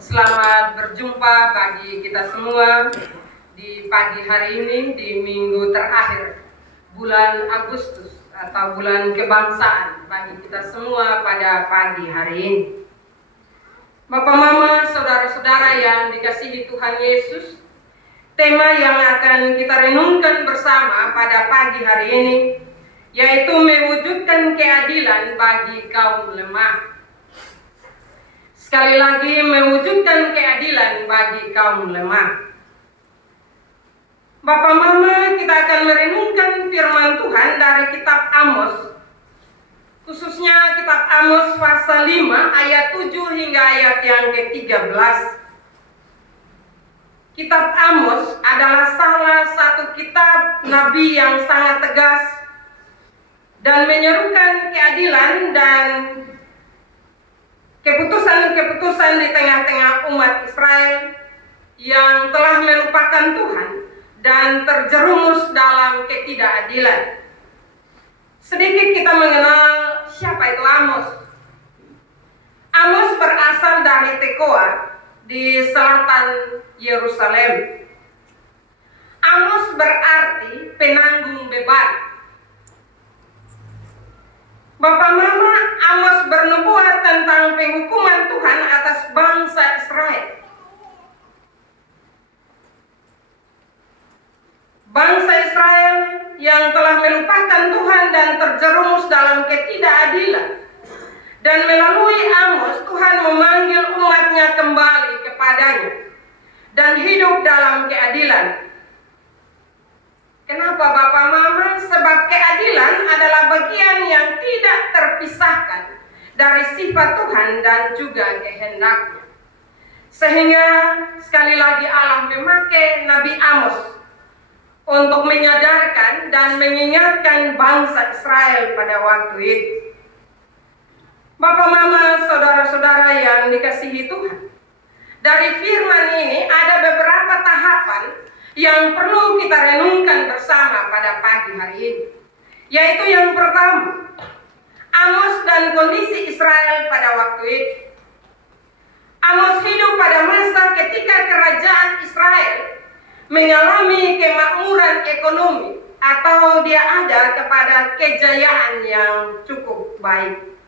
Selamat berjumpa bagi kita semua di pagi hari ini, di minggu terakhir bulan Agustus atau bulan kebangsaan bagi kita semua pada pagi hari ini. Bapak, Mama, saudara-saudara yang dikasihi Tuhan Yesus, tema yang akan kita renungkan bersama pada pagi hari ini yaitu mewujudkan keadilan bagi kaum lemah. Sekali lagi, mewujudkan keadilan bagi kaum lemah. Bapak, Mama, kita akan merenungkan firman Tuhan dari kitab Amos, khususnya kitab Amos pasal 5 ayat 7 hingga ayat yang ke-13. Kitab Amos adalah salah satu kitab Nabi yang sangat tegas dan menyerukan keadilan dan keputusan-keputusan di tengah-tengah umat Israel yang telah melupakan Tuhan dan terjerumus dalam ketidakadilan. Sedikit kita mengenal siapa itu Amos. Amos berasal dari Tekoa di selatan Yerusalem. Amos berarti penanggung beban. Bapak, Mama, Amos bernubuat tentang penghukuman Tuhan atas bangsa Israel. Bangsa Israel yang telah melupakan Tuhan dan terjerumus dalam ketidakadilan. Dan melalui Amos, Tuhan memanggil umatnya kembali kepadanya dan hidup dalam keadilan. Kenapa, Bapak, Mama? Sebab keadilan adalah bagian yang tidak terpisahkan dari sifat Tuhan dan juga kehendaknya. Sehingga sekali lagi Allah memakai Nabi Amos untuk menyadarkan dan mengingatkan bangsa Israel pada waktu itu. Bapak, Mama, saudara-saudara yang dikasihi Tuhan, dari firman ini ada beberapa tahapan yang perlu kita renungkan bersama pada pagi hari ini. Yaitu yang pertama, Amos dan kondisi Israel pada waktu itu. Amos hidup pada masa ketika kerajaan Israel mengalami kemakmuran ekonomi atau dia ada kepada kejayaan yang cukup baik.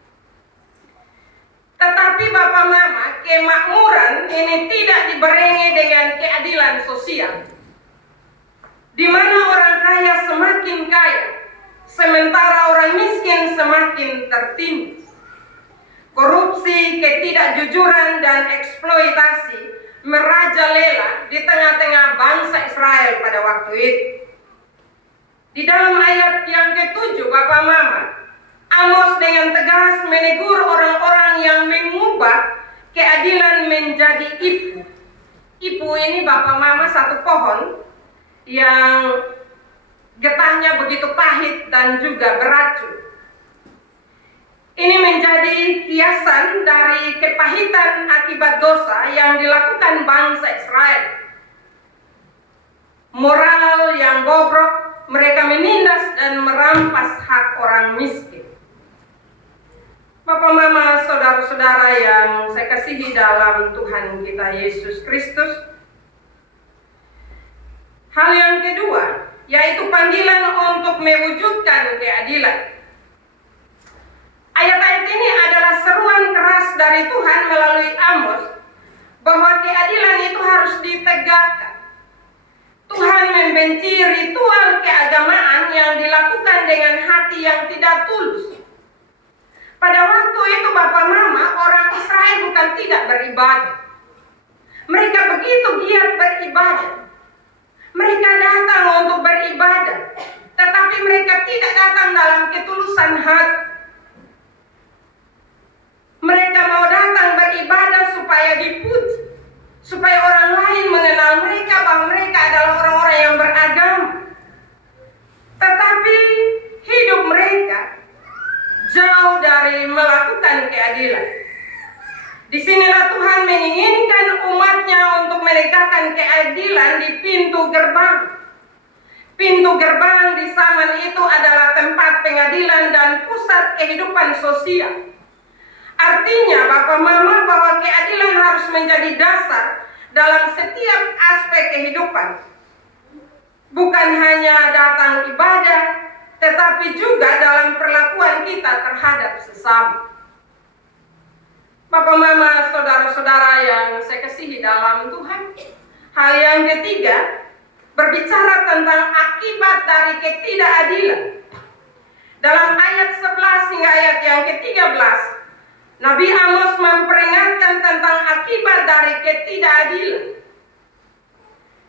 Tetapi Bapak, Mama, kemakmuran ini tidak dibarengi dengan keadilan sosial, di mana orang kaya semakin kaya, sementara orang miskin semakin tertindas. Korupsi, ketidakjujuran, dan eksploitasi merajalela di tengah-tengah bangsa Israel pada waktu itu. Di dalam ayat yang ke-7, Bapak, Mama, Amos dengan tegas menegur orang-orang yang mengubah keadilan menjadi ipu. Ipu ini, Bapak, Mama, satu pohon yang getahnya begitu pahit dan juga beracun. Ini menjadi kiasan dari kepahitan akibat dosa yang dilakukan bangsa Israel. Moral yang bobrok, mereka menindas dan merampas hak orang miskin. Bapak, Mama, saudara-saudara yang saya kasihi dalam Tuhan kita Yesus Kristus, hal yang kedua, yaitu panggilan untuk mewujudkan keadilan. Ayat-ayat ini adalah seruan keras dari Tuhan melalui Amos bahwa keadilan itu harus ditegakkan. Tuhan membenci ritual keagamaan yang dilakukan dengan hati yang tidak tulus. Pada waktu itu, Bapak, Mama, orang Israel bukan tidak beribadah. Mereka begitu giat beribadah. Mereka datang untuk beribadah, tetapi mereka tidak datang dalam ketulusan hati. Mereka mau datang beribadah supaya dipuji, supaya orang lain mengenal mereka bahwa mereka adalah orang-orang yang beragama. Tetapi hidup mereka jauh dari melakukan keadilan. Disinilah Tuhan menginginkan umatnya untuk menegakkan keadilan di pintu gerbang. Pintu gerbang di zaman itu adalah tempat pengadilan dan pusat kehidupan sosial. Artinya Bapak Mama bahwa keadilan harus menjadi dasar dalam setiap aspek kehidupan. Bukan hanya datang ibadah, tetapi juga dalam perlakuan kita terhadap sesama. Bapak Mama, saudara-saudara yang saya kasihi dalam Tuhan, hal yang ketiga berbicara tentang akibat dari ketidakadilan. Dalam ayat 11 hingga ayat yang ke-13, Nabi Amos memperingatkan tentang akibat dari ketidakadilan.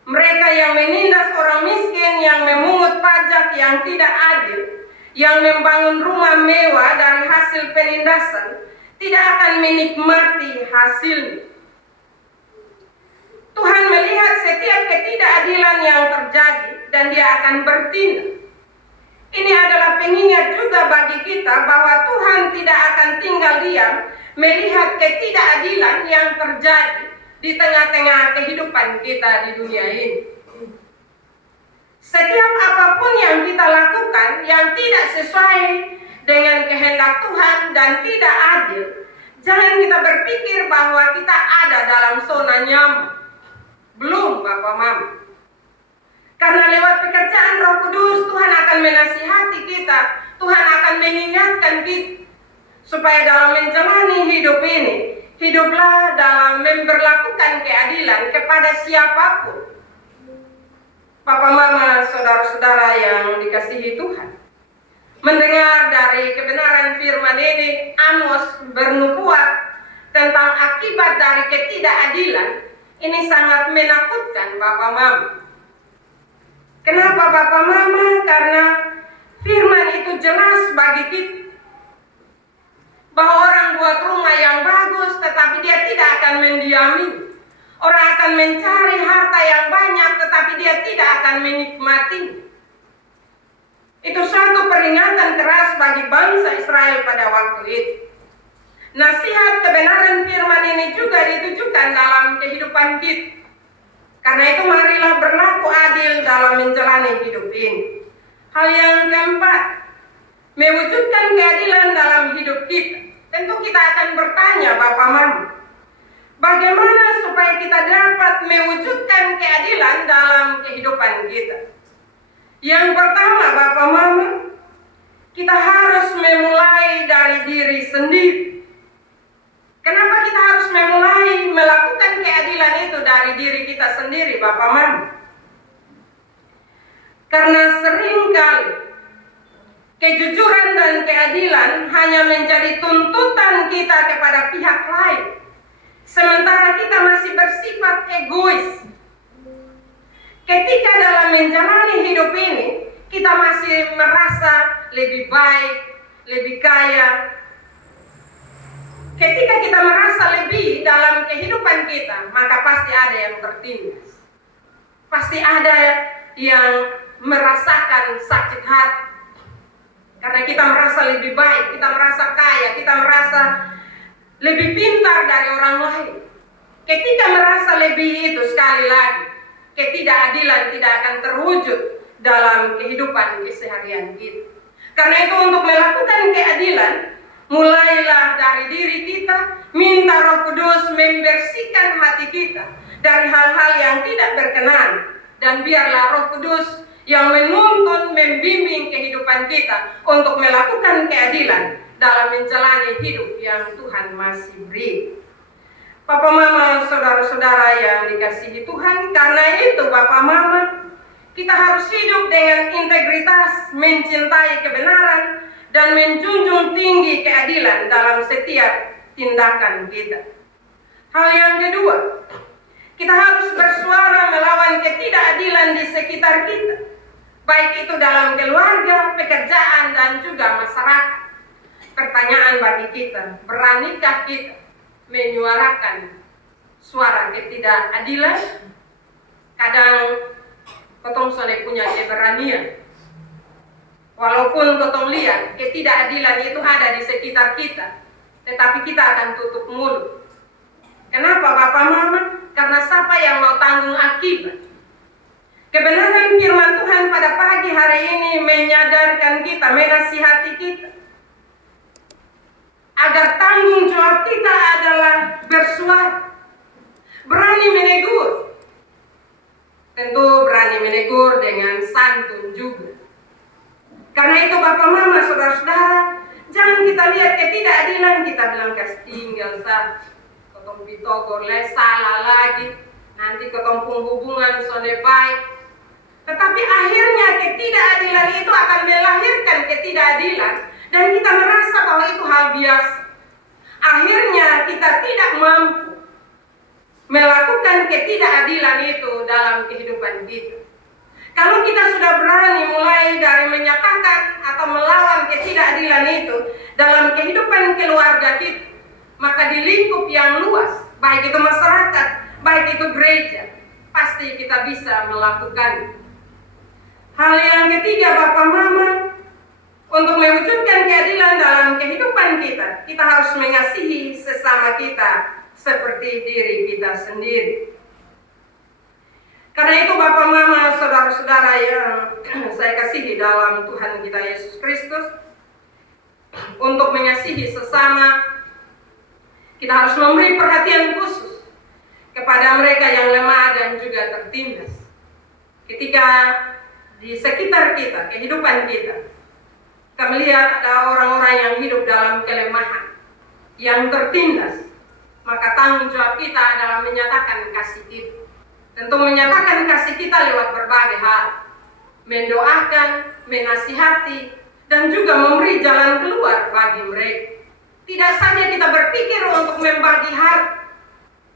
Mereka yang menindas orang miskin, yang memungut pajak yang tidak adil, yang membangun rumah mewah dari hasil penindasan, tidak akan menikmati hasilnya. Tuhan melihat setiap ketidakadilan yang terjadi dan Dia akan bertindak. Ini adalah pengingat juga bagi kita bahwa Tuhan tidak akan tinggal diam melihat ketidakadilan yang terjadi di tengah-tengah kehidupan kita di dunia ini. Setiap apapun yang kita lakukan yang tidak sesuai dengan kehendak Tuhan dan tidak adil, jangan kita berpikir bahwa kita ada dalam zona nyaman. Belum, Bapak Mama. Karena lewat pekerjaan Roh Kudus, Tuhan akan menasihati kita, Tuhan akan mengingatkan kita, supaya dalam menjalani hidup ini, hiduplah dalam memberlakukan keadilan kepada siapapun. Bapak Mama, saudara-saudara yang dikasihi Tuhan, mendengar dari kebenaran firman ini, Amos bernubuat tentang akibat dari ketidakadilan. Ini sangat menakutkan Bapak Mama. Kenapa Bapak Mama? Karena firman itu jelas bagi kita bahwa orang buat rumah yang bagus, tetapi dia tidak akan mendiami. Orang akan mencari harta yang banyak, tetapi dia tidak akan menikmati. Itu suatu peringatan keras bagi bangsa Israel pada waktu itu. Nasihat kebenaran firman ini juga ditujukan dalam kehidupan kita. Karena itu marilah berlaku adil dalam menjalani hidup ini. Hal yang keempat, mewujudkan keadilan dalam hidup kita. Tentu kita akan bertanya, Bapak Mama, bagaimana supaya kita dapat mewujudkan keadilan dalam kehidupan kita? Yang pertama, Bapak Mama, kita harus memulai dari diri sendiri. Kenapa kita harus memulai melakukan keadilan itu dari diri kita sendiri, Bapak Mama? Karena seringkali kejujuran dan keadilan hanya menjadi tuntutan kita kepada pihak lain, sementara kita masih bersifat egois. Ketika dalam menjalani hidup ini, kita masih merasa lebih baik, lebih kaya. Ketika kita merasa lebih dalam kehidupan kita, maka pasti ada yang tertindas. Pasti ada yang merasakan sakit hati. Karena kita merasa lebih baik, kita merasa kaya, kita merasa lebih pintar dari orang lain. Ketika merasa lebih itu, sekali lagi, ketidakadilan tidak akan terwujud dalam kehidupan keseharian kita. Karena itu untuk melakukan keadilan, mulailah dari diri kita, minta Roh Kudus membersihkan hati kita dari hal-hal yang tidak berkenan, dan biarlah Roh Kudus yang menuntun, membimbing kehidupan kita untuk melakukan keadilan dalam menjalani hidup yang Tuhan masih beri. Bapak Mama, saudara-saudara yang dikasihi Tuhan, karena itu Bapak Mama, kita harus hidup dengan integritas, mencintai kebenaran, dan menjunjung tinggi keadilan dalam setiap tindakan kita. Hal yang kedua, kita harus bersuara melawan ketidakadilan di sekitar kita, baik itu dalam keluarga, pekerjaan, dan juga masyarakat. Pertanyaan bagi kita, beranikah kita menyuarakan suara ketidakadilan? Kadang kotong sudah punya keberanian, walaupun kotong lihat ketidakadilan itu ada di sekitar kita, tetapi kita akan tutup mulut. Kenapa Bapak Mama? Karena siapa yang mau tanggung akibat? Kebenaran firman Tuhan pada pagi hari ini menyadarkan kita, menasihati kita agar tanggung jawab kita adalah bersuara, berani menegur. Tentu berani menegur dengan santun juga. Karena itu Bapak Mama, saudara-saudara, jangan kita lihat ketidakadilan, kita bilang kasih tinggal sah. Kotong pitogor salah lagi, nanti kotong hubungan sone baik. Tetapi akhirnya ketidakadilan itu akan melahirkan ketidakadilan, dan kita merasa bahwa itu hal biasa. Akhirnya kita tidak mampu melakukan ketidakadilan itu dalam kehidupan kita. Kalau kita sudah berani mulai dari menyatakan atau melawan ketidakadilan itu dalam kehidupan keluarga kita, maka di lingkup yang luas, baik itu masyarakat, baik itu gereja, pasti kita bisa melakukan. Hal yang ketiga Bapak Mama, untuk mewujudkan keadilan dalam kehidupan kita, kita harus mengasihi sesama kita seperti diri kita sendiri. Karena itu Bapak Mama, saudara-saudara yang saya kasihi dalam Tuhan kita Yesus Kristus, untuk mengasihi sesama, kita harus memberi perhatian khusus kepada mereka yang lemah dan juga tertindas. Ketika di sekitar kita, kehidupan kita, kita melihat ada orang-orang yang hidup dalam kelemahan, yang tertindas, maka tanggung jawab kita adalah menyatakan kasih kita. Tentu menyatakan kasih kita lewat berbagai hal, mendoakan, menasihati, dan juga memberi jalan keluar bagi mereka. Tidak saja kita berpikir untuk membagi harta,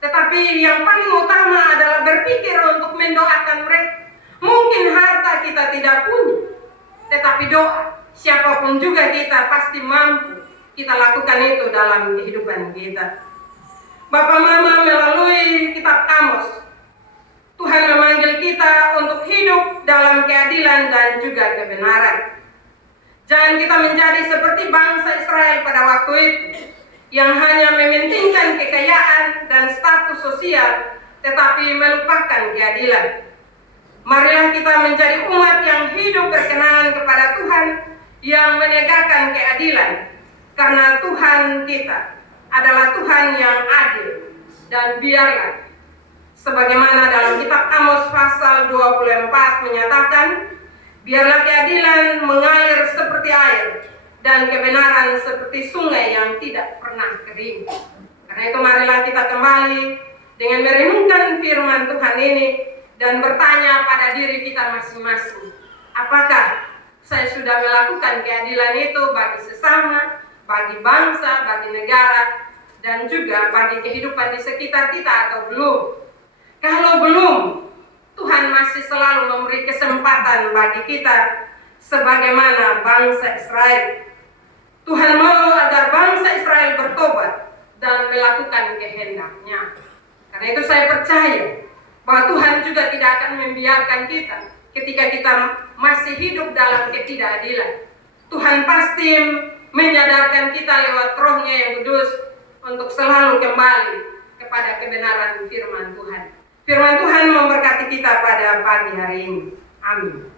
tetapi yang paling utama adalah berpikir untuk mendoakan mereka. Mungkin harta kita tidak punya, tetapi doa, siapapun juga kita pasti mampu kita lakukan itu dalam kehidupan kita. Bapak Mama, melalui kitab Amos, Tuhan memanggil kita untuk hidup dalam keadilan dan juga kebenaran. Jangan kita menjadi seperti bangsa Israel pada waktu itu, yang hanya mementingkan kekayaan dan status sosial, tetapi melupakan keadilan. Marilah kita menjadi umat yang hidup berkenan kepada Tuhan, yang menegakkan keadilan, karena Tuhan kita adalah Tuhan yang adil. Dan biarlah, sebagaimana dalam kitab Amos pasal 24 menyatakan, biarlah keadilan mengalir seperti air dan kebenaran seperti sungai yang tidak pernah kering. Karena itu marilah kita kembali dengan merenungkan firman Tuhan ini dan bertanya pada diri kita masing-masing, apakah saya sudah melakukan keadilan itu bagi sesama, bagi bangsa, bagi negara, dan juga bagi kehidupan di sekitar kita atau belum? Kalau belum, Tuhan masih selalu memberi kesempatan bagi kita sebagaimana bangsa Israel. Tuhan mau agar bangsa Israel bertobat dan melakukan kehendak-Nya. Karena itu saya percaya bahwa Tuhan juga tidak akan membiarkan kita ketika kita masih hidup dalam ketidakadilan. Tuhan pasti menyadarkan kita lewat Roh-Nya yang kudus untuk selalu kembali kepada kebenaran firman Tuhan. Firman Tuhan memberkati kita pada pagi hari ini. Amin.